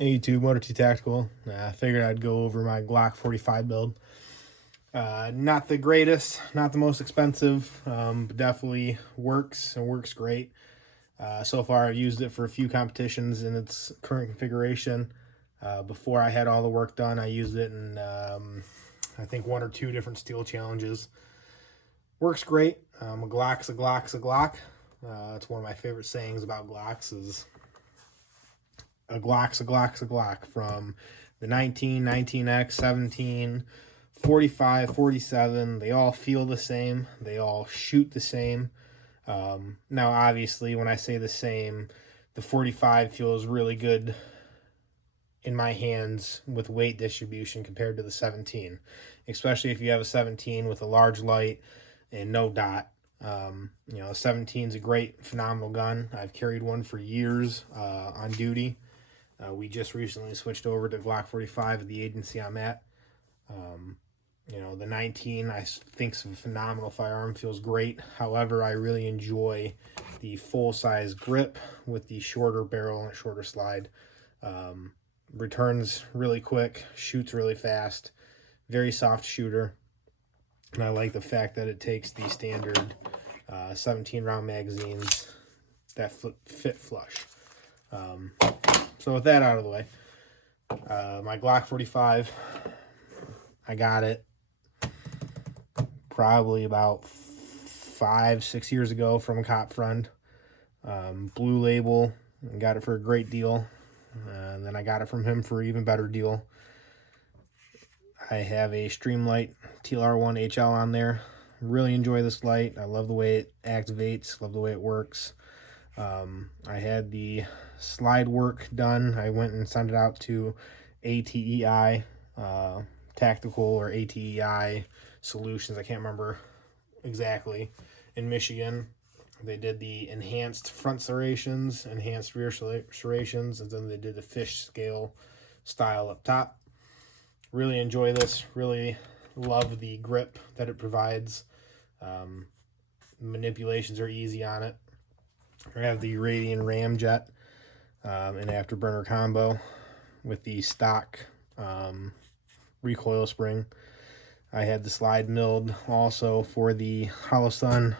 Hey YouTube, Motor T Tactical. I figured I'd go over my Glock 45 build. Not the greatest, not the most expensive, but definitely works and works great. So far I've used it for a few competitions in its current configuration. Before I had all the work done, I used it in I think 1 or 2 different steel challenges. Works great. A Glock's a Glock's a Glock. It's one of my favorite sayings about Glocks is a Glock's a Glock's a Glock, from the 19, 19X, 17, 45, 47. They all feel the same. They all shoot the same. Now, obviously, when I say the same, the 45 feels really good in my hands with weight distribution compared to the 17, especially if you have a 17 with a large light and no dot. 17 is a great, phenomenal gun. I've carried one for years on duty. We just recently switched over to Glock 45 at the agency I'm at. The 19 I think is a phenomenal firearm, feels great. However, I really enjoy the full-size grip with the shorter barrel and shorter slide. Returns really quick, shoots really fast, very soft shooter. And I like the fact that it takes the standard 17-round magazines that fit flush. So with that out of the way, my Glock 45, I got it probably about 5-6 years ago from a cop friend. Blue label, and got it for a great deal. And then I got it from him for an even better deal. I have a Streamlight TLR1 HL on there. Really enjoy this light. I love the way it activates, love the way it works. I had the slide work done. I went and sent it out to ATEI Tactical or ATEI Solutions. I can't remember exactly. In Michigan, they did the enhanced front serrations, enhanced rear serrations, and then they did the fish scale style up top. Really enjoy this. Really love the grip that it provides. Manipulations are easy on it. I have the Ramjet an afterburner combo with the stock recoil spring. I had the slide milled also for the Holosun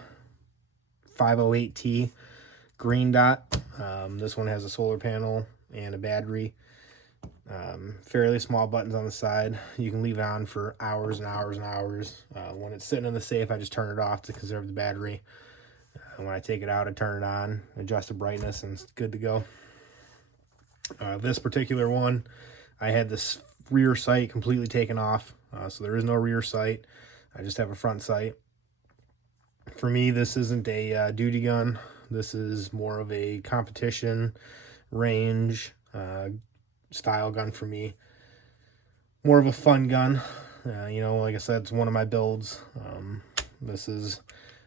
508T green dot. This one has a solar panel and a battery. Fairly small buttons on the side. You can leave it on for hours and hours and hours. When it's sitting in the safe, I just turn it off to conserve the battery. And when I take it out, I turn it on, adjust the brightness, and it's good to go. This particular one, I had this rear sight completely taken off, so there is no rear sight. I just have a front sight. For me, this isn't a duty gun. This is more of a competition range style gun for me. More of a fun gun. Like I said, it's one of my builds. This is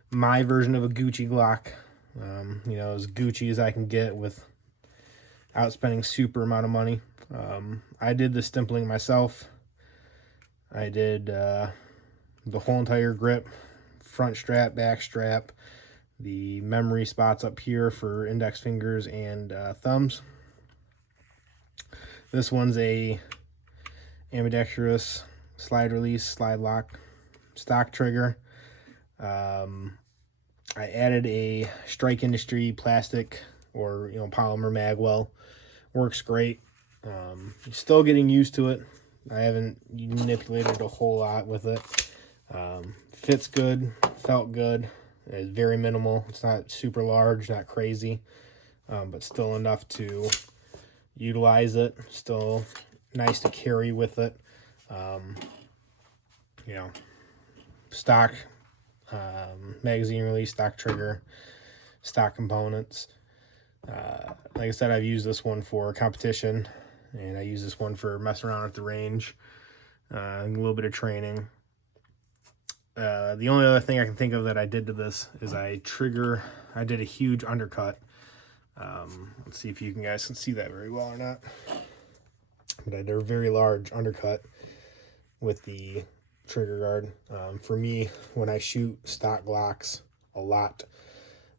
my version of a Gucci Glock. As Gucci as I can get with outspending super amount of money. I did the stimpling myself. I did the whole entire grip, front strap, back strap, the memory spots up here for index fingers and thumbs. This one's a ambidextrous slide release, slide lock, stock trigger. I added a Strike Industry plastic or polymer magwell. Works great. Still getting used to it. I haven't manipulated a whole lot with it. Fits good, felt good. It's very minimal. It's not super large, not crazy, but still enough to utilize it. Still nice to carry with it. Stock magazine release, stock trigger, stock components. Like I said, I've used this one for competition, and I use this one for messing around at the range, a little bit of training. The only other thing I can think of that I did to this is I did a huge undercut. Let's see if you guys can see that very well or not. But I did a very large undercut with the trigger guard. For me, when I shoot stock Glocks a lot,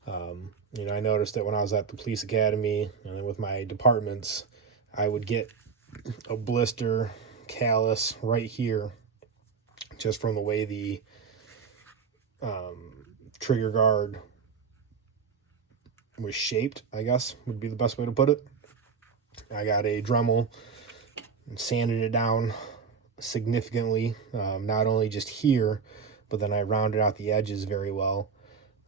I noticed that when I was at the police academy and with my departments, I would get a blister callus right here, just from the way the trigger guard was shaped, I guess would be the best way to put it. I got a Dremel and sanded it down significantly, not only just here, but then I rounded out the edges very well.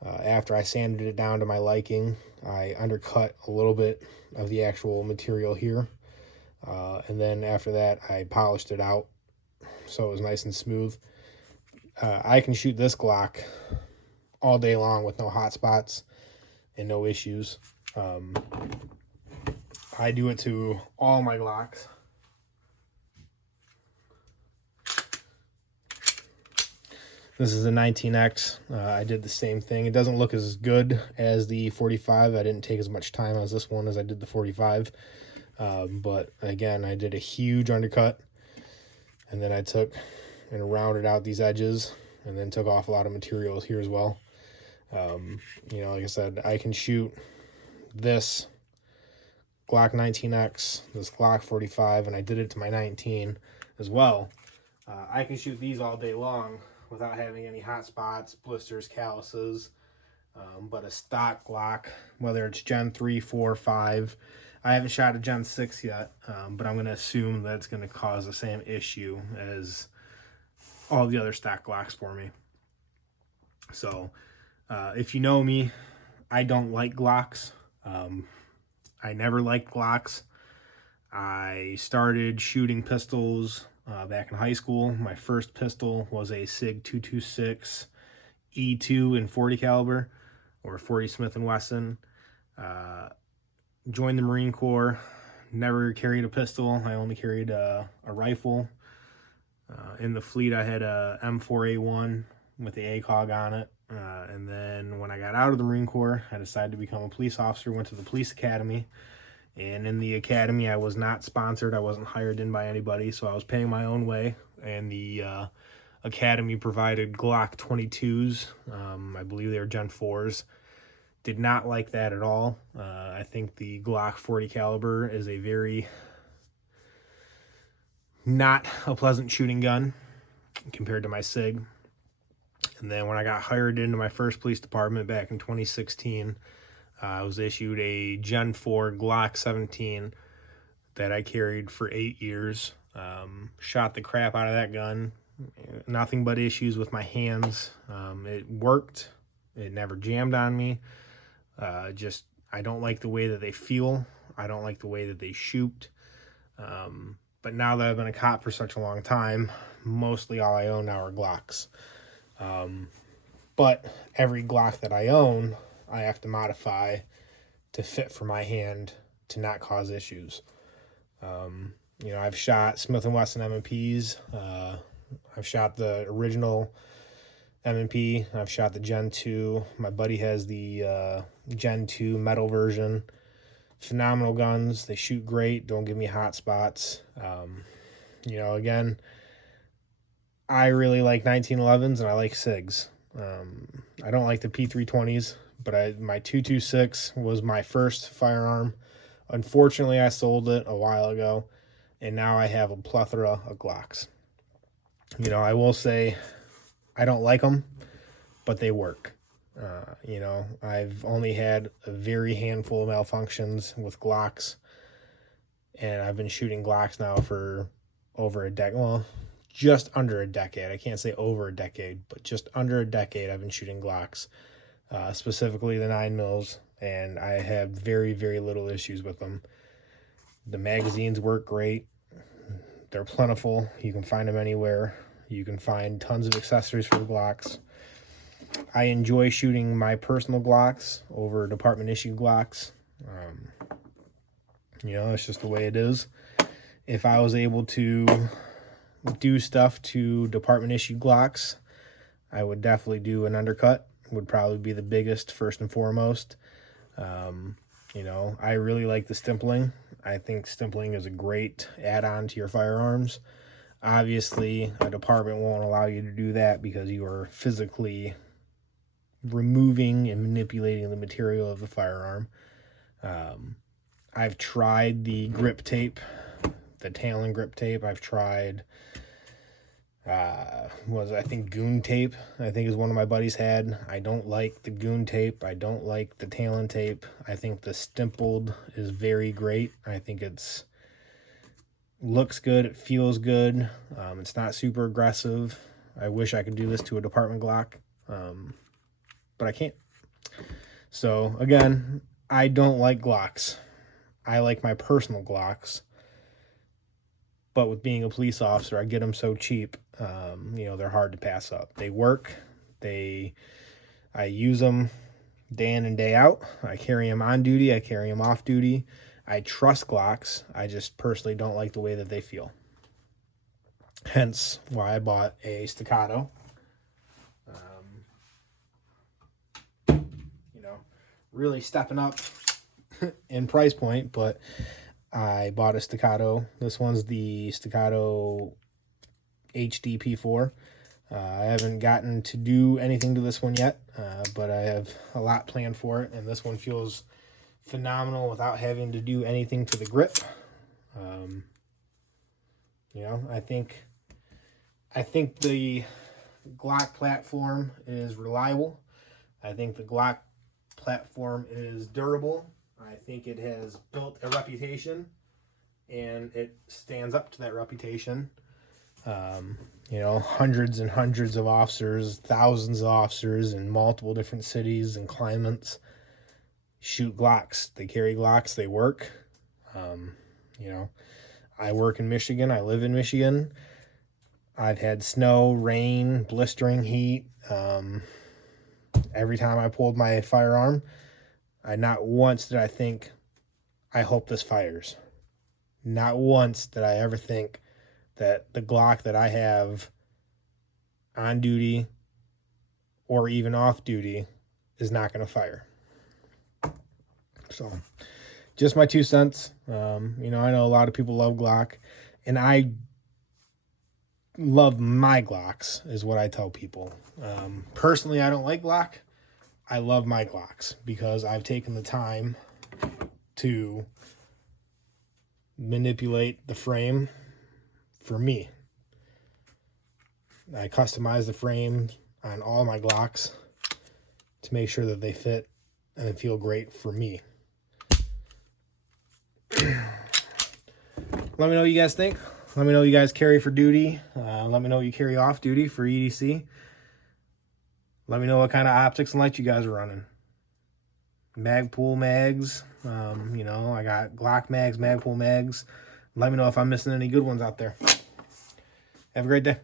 After I sanded it down to my liking, I undercut a little bit of the actual material here. And then after that, I polished it out so it was nice and smooth. I can shoot this Glock all day long with no hot spots and no issues. I do it to all my Glocks. This is a 19X. I did the same thing. It doesn't look as good as the 45. I didn't take as much time as this one as I did the 45. But again, I did a huge undercut. And then I took and rounded out these edges. And then took off a lot of materials here as well. You know, like I said, I can shoot this Glock 19X, this Glock 45, and I did it to my 19 as well. I can shoot these all day long without having any hot spots, blisters, calluses. But a stock Glock, whether it's Gen 3, 4, 5, I haven't shot a Gen 6 yet, but I'm going to assume that it's going to cause the same issue as all the other stock Glocks for me. So, if you know me, I don't like Glocks. I never liked Glocks. I started shooting pistols back in high school. My first pistol was a SIG 226 E2 in 40 caliber, or 40 Smith & Wesson. Joined the Marine Corps. Never carried a pistol. I only carried a rifle. In the fleet, I had a M4A1 with the ACOG on it. And then when I got out of the Marine Corps, I decided to become a police officer, went to the police academy. And in the academy, I was not sponsored. I wasn't hired in by anybody, so I was paying my own way. And the academy provided Glock 22s. I believe they were Gen 4s. Did not like that at all. I think the Glock 40 caliber is a very not a pleasant shooting gun compared to my SIG. And then when I got hired into my first police department back in 2016, I was issued a Gen 4 Glock 17 that I carried for 8 years. Shot the crap out of that gun. Nothing but issues with my hands. It worked. It never jammed on me. I don't like the way that they feel. I don't like the way that they shoot. But now that I've been a cop for such a long time, mostly all I own now are Glocks. But every Glock that I own, I have to modify to fit for my hand to not cause issues. You know, I've shot Smith & Wesson M&Ps. I've shot the original M&P. I've shot the Gen 2. My buddy has the Gen 2 metal version. Phenomenal guns. They shoot great. Don't give me hot spots. You know, again, I really like 1911s and I like SIGs. I don't like the P320s, but my 226 was my first firearm. Unfortunately, I sold it a while ago, and now I have a plethora of Glocks. You know, I will say I don't like them, but they work. You know, I've only had a very handful of malfunctions with Glocks, and I've been shooting Glocks now for over a decade. Well, just under a decade. I can't say over a decade, but just under a decade I've been shooting Glocks, specifically the 9mm, and I have very, very little issues with them. The magazines work great. They're plentiful. You can find them anywhere. You can find tons of accessories for the Glocks. I enjoy shooting my personal Glocks over department issued Glocks. You know, it's just the way it is. If I was able to do stuff to department issued Glocks, I would definitely do an undercut. Would probably be the biggest first and foremost. You know, I really like the stimpling. I think stimpling is a great add-on to your firearms. Obviously, a department won't allow you to do that because you are physically removing and manipulating the material of the firearm. I've tried the grip tape the Talon grip tape. I've tried, I think Goon tape, I think is one of my buddies had. I don't like the Goon tape. I don't like the Talon tape. I think the stippled is very great. I think looks good. It feels good. It's not super aggressive. I wish I could do this to a department Glock, but I can't. So again, I don't like Glocks. I like my personal Glocks. But with being a police officer, I get them so cheap. They're hard to pass up. They work. I use them day in and day out. I carry them on duty. I carry them off duty. I trust Glocks. I just personally don't like the way that they feel. Hence why I bought a Staccato. Really stepping up in price point, but I bought a Staccato. This one's the Staccato HDP4. I haven't gotten to do anything to this one yet, but I have a lot planned for it, and this one feels phenomenal without having to do anything to the grip. I think the Glock platform is reliable. I think the Glock platform is durable. I think it has built a reputation, and it stands up to that reputation. Hundreds and hundreds of officers, thousands of officers in multiple different cities and climates shoot Glocks. They carry Glocks. They work. I work in Michigan. I live in Michigan. I've had snow, rain, blistering heat. Every time I pulled my firearm, not once did I think, I hope this fires. Not once did I ever think that the Glock that I have on duty or even off duty is not going to fire. So, just my 2 cents. I know a lot of people love Glock, and I love my Glocks, is what I tell people. Personally, I don't like Glock. I love my Glocks because I've taken the time to manipulate the frame for me. I customize the frame on all my Glocks to make sure that they fit and feel great for me. Let me know what you guys think. Let me know what you guys carry for duty. Let me know what you carry off duty for EDC. Let me know what kind of optics and lights you guys are running. Magpul mags. I got Glock mags, Magpul mags. Let me know if I'm missing any good ones out there. Have a great day.